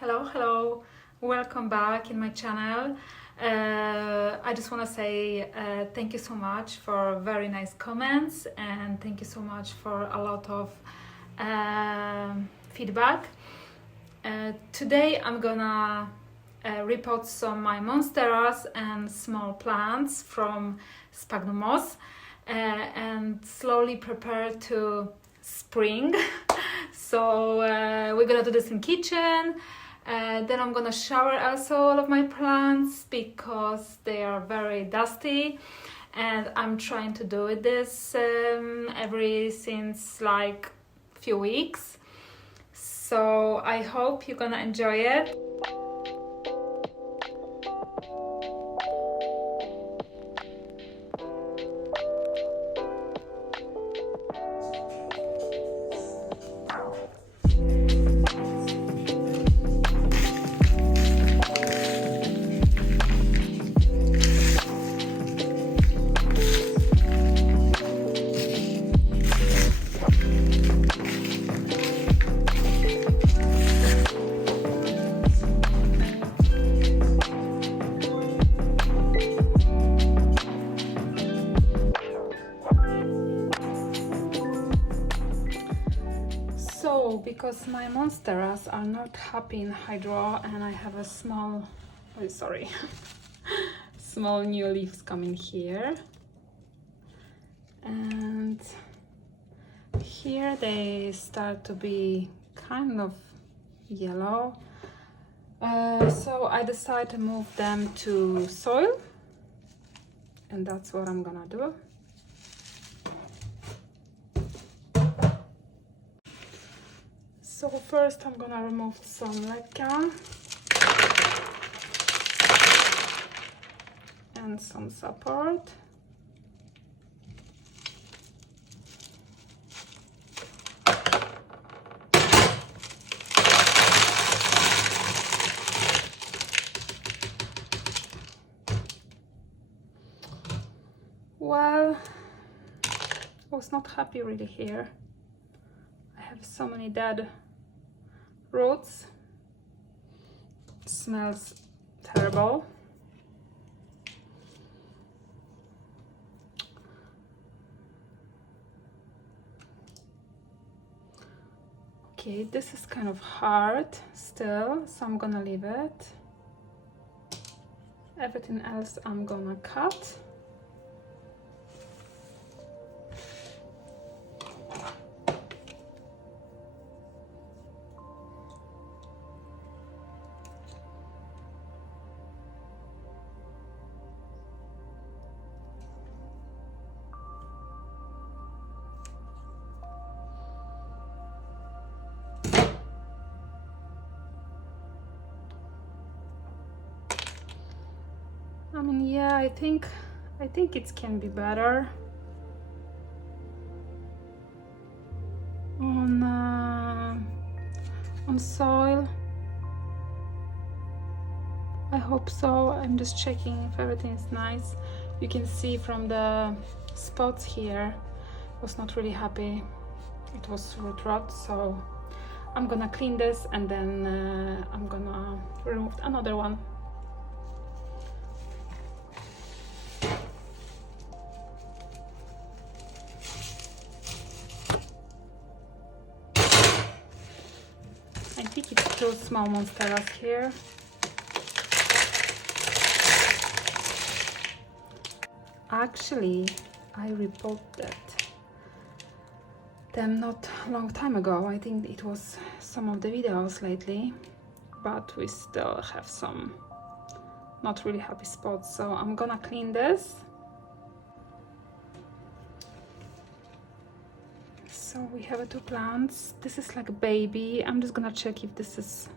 Hello, welcome back in my channel. I just want to say thank you so much for very nice comments and thank you so much for a lot of feedback. Today I'm gonna repot some my monsteras and small plants from sphagnum moss and slowly prepare to spring. So we're gonna do this in kitchen. Then I'm gonna shower also all of my plants because they are very dusty, and I'm trying to do this since like few weeks. So I hope you're gonna enjoy it. So, because my monsteras are not happy in hydro and I have a small small new leaves coming here, and here they start to be kind of yellow, so I decided to move them to soil, and that's what I'm gonna do. So first I'm gonna remove some leca and some support. Well, I was not happy really here. I have so many dead roots. It smells terrible. Okay, this is kind of hard still, so I'm gonna leave it. Everything else I'm gonna cut. I mean, yeah, I think it can be better on soil. I hope so. I'm just checking if everything is nice. You can see from the spots here, I was not really happy. It was root rot, so I'm gonna clean this and then I'm gonna remove another one. I think it's two small monsteras here. Actually, I repotted them not a long time ago. I think it was some of the videos lately, but we still have some not really happy spots, so I'm gonna clean this. So we have two plants. This is like a baby. I'm just gonna check if this is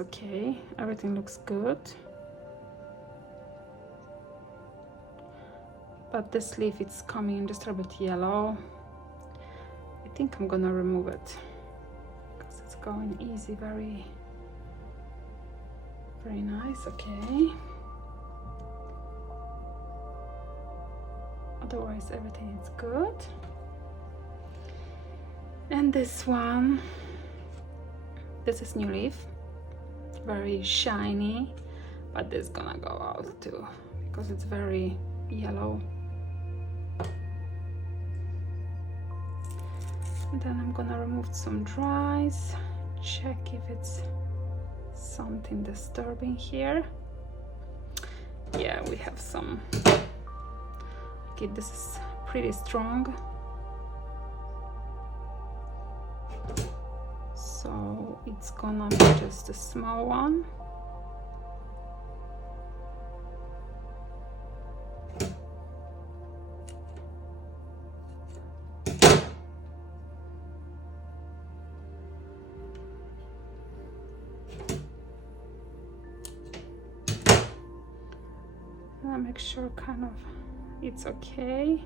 okay. Everything looks good. But this leaf is coming just a bit yellow. I think I'm gonna remove it because it's going easy, very nice. Okay. Otherwise everything is good. And this one, This is new leaf, very shiny, but this is gonna go out too because it's very yellow. And then I'm gonna remove some dries, check if it's something disturbing here. Yeah, we have some. Okay, this is pretty strong. So it's gonna be just a small one. I'll make sure kind of it's okay.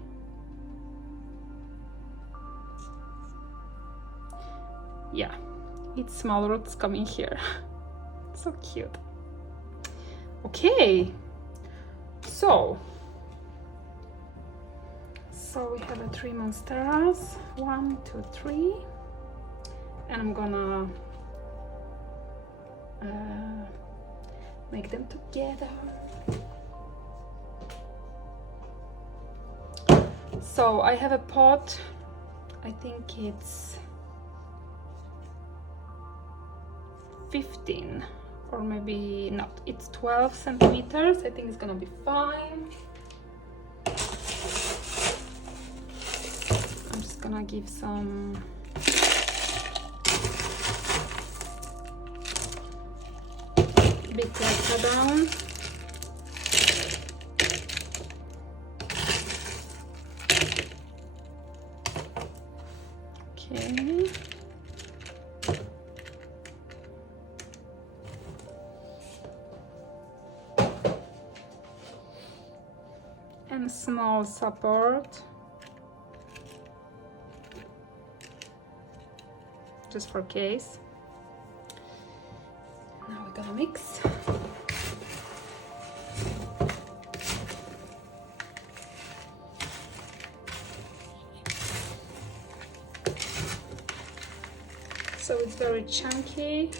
Yeah, it's small roots coming here. So cute. Okay, so we have a 3 monsteras, 1, 2, 3, and I'm gonna make them together. So I have a pot, I think it's 15 or maybe not, it's 12 centimeters. I think it's gonna be fine. I'm just gonna give some big pressure down. Okay. And small support, just for case. Now we're gonna mix. So it's very chunky.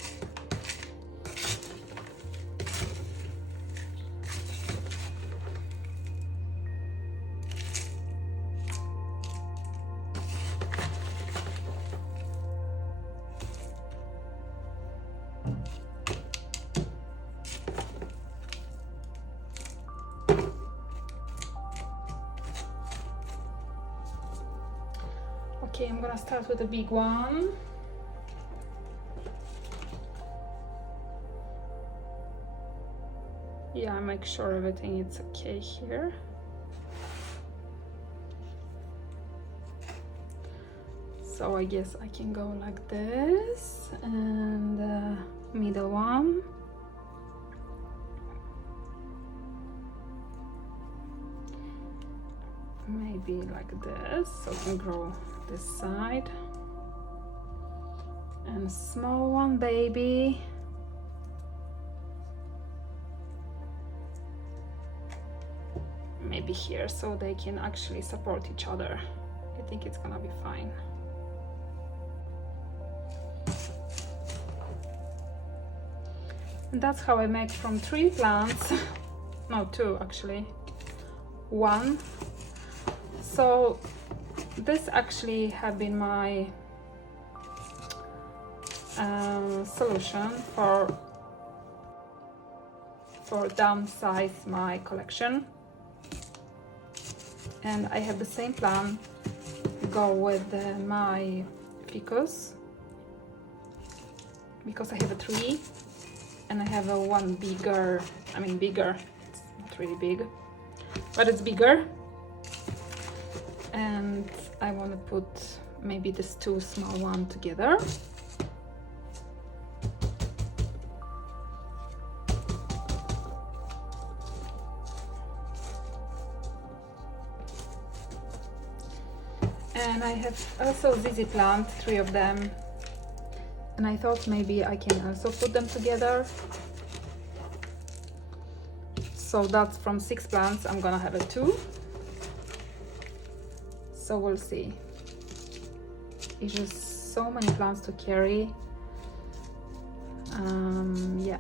Okay, I'm gonna start with the big one. Yeah, make sure everything is okay here. So I guess I can go like this, and the middle one. Maybe like this, so it can grow this side. And a small one, baby. Maybe here, so they can actually support each other. I think it's gonna be fine. And that's how I make from 3 plants. No, 2 actually. 1. So this actually have been my solution for downsize my collection. And I have the same plan, go with my ficus, because I have a 3 and I have a 1 bigger, I mean bigger, it's not really big, but it's bigger. And I want to put maybe these 2 small ones together. And I have also ZZ plant, 3 of them, and I thought maybe I can also put them together. So that's from 6 plants, I'm gonna have a 2. So we'll see. It's just so many plants to carry. Yeah.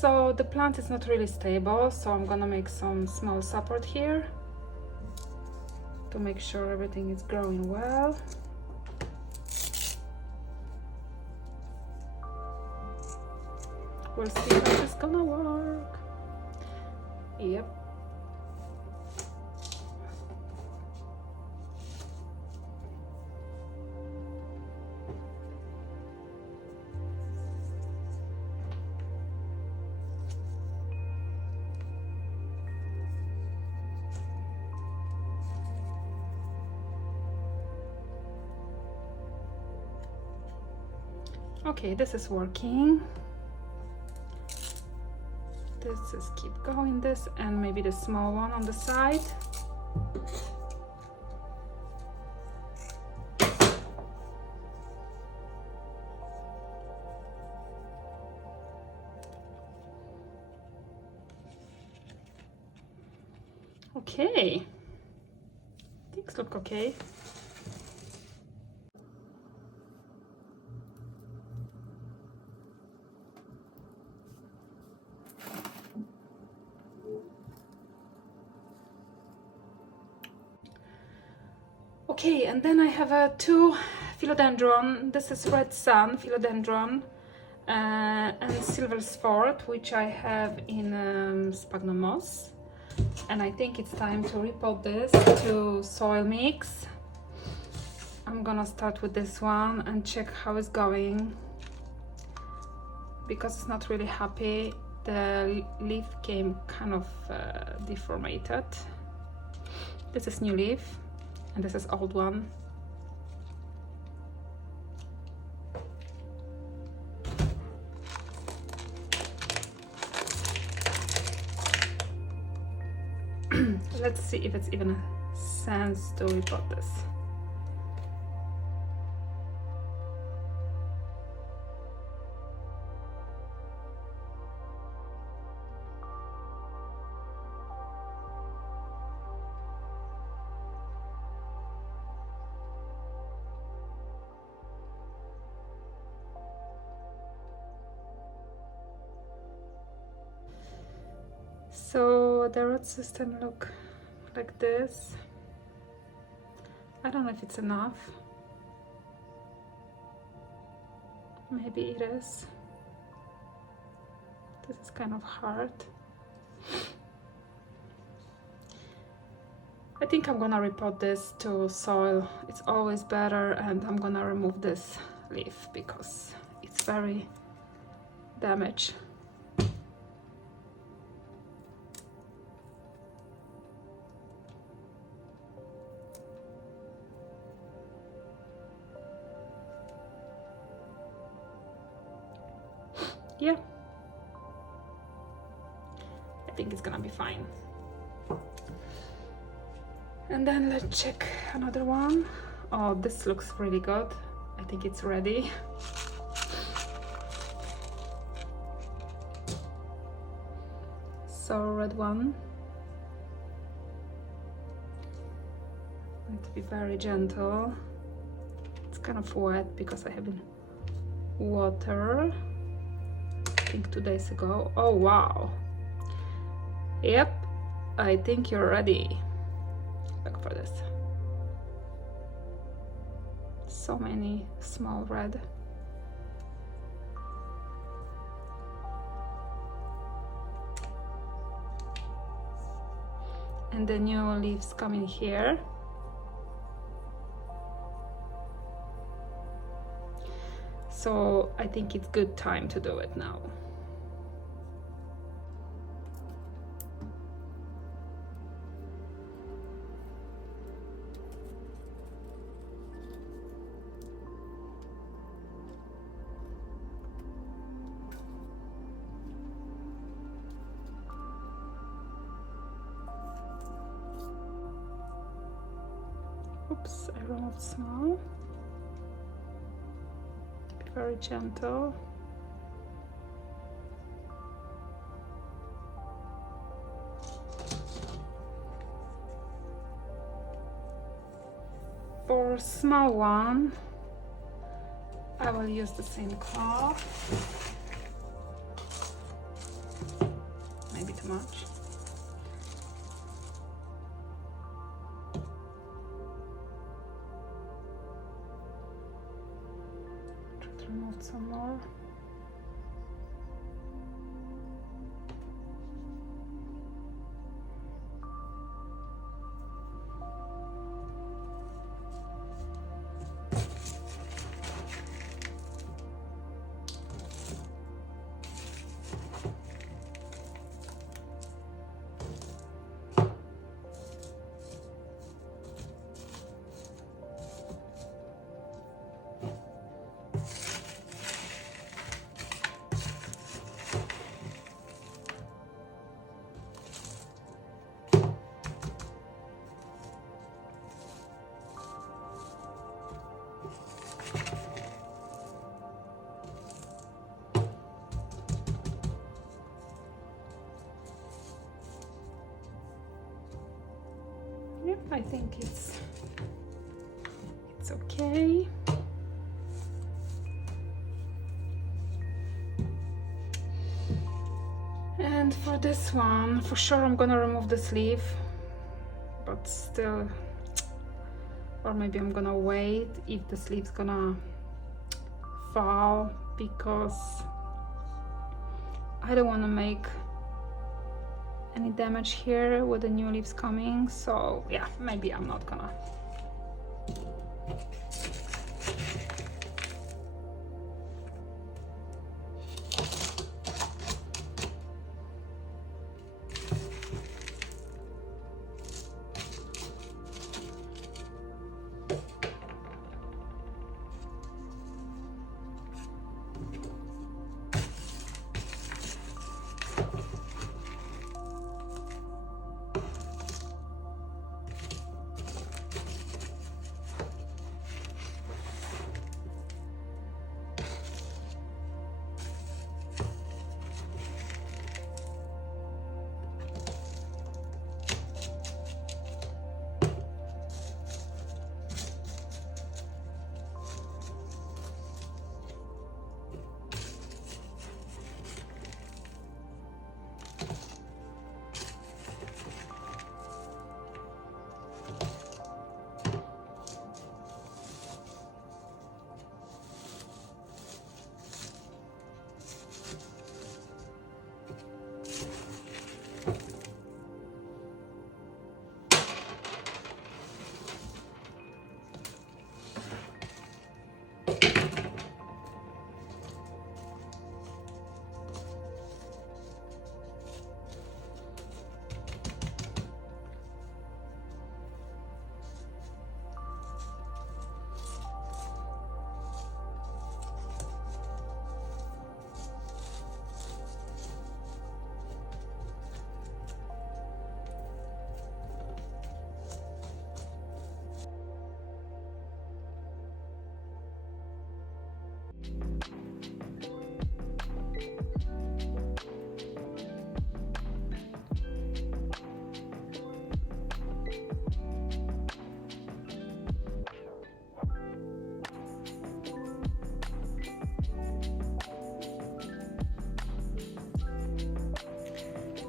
So the plant is not really stable, so I'm gonna make some small support here to make sure everything is growing well. We'll see how this is gonna work. Yep. Okay, this is working. This is keep going this, and maybe the small one on the side. Okay, things look okay. Okay, and then I have two philodendron. This is red sun philodendron and silver sport, which I have in sphagnum moss. And I think it's time to repot this to soil mix. I'm gonna start with this one and check how it's going, because it's not really happy. The leaf came kind of deformated. This is new leaf and this is old one. Let's see if it's even a sense to repot this. So the root system look like this. I don't know if it's enough. Maybe it is. This is kind of hard. I think I'm gonna repot this to soil. It's always better, and I'm gonna remove this leaf because it's very damaged. Yeah, I think it's gonna be fine. And then let's check another one. Oh, this looks really good. I think it's ready. So red one. I need to be very gentle. It's kind of wet because I have been water. I think 2 days ago. Oh wow. Yep, I think you're ready. Look for this. So many small red. And the new leaves coming here. So I think it's good time to do it now. Oops, I removed small. Be very gentle. For small one, I will use the same cloth. Maybe too much. Try to remove some more. Yep, I think it's okay. And for this one, for sure I'm gonna remove the sleeve, but still, or maybe I'm gonna wait if the sleeve's gonna fall, because I don't want to make any damage here with the new leaves coming. So yeah, maybe I'm not gonna.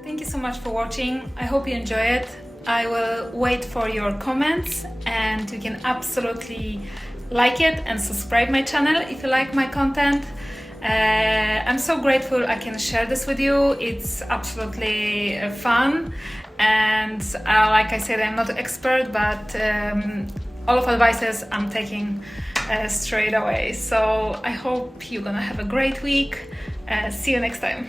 Thank you so much for watching. I hope you enjoy it. I will wait for your comments, and you can absolutely like it and subscribe my channel if you like my content. I'm so grateful I can share this with you. It's absolutely fun, and like I said, I'm not an expert, but all of advices I'm taking straight away. So I hope you're gonna have a great week. See you next time.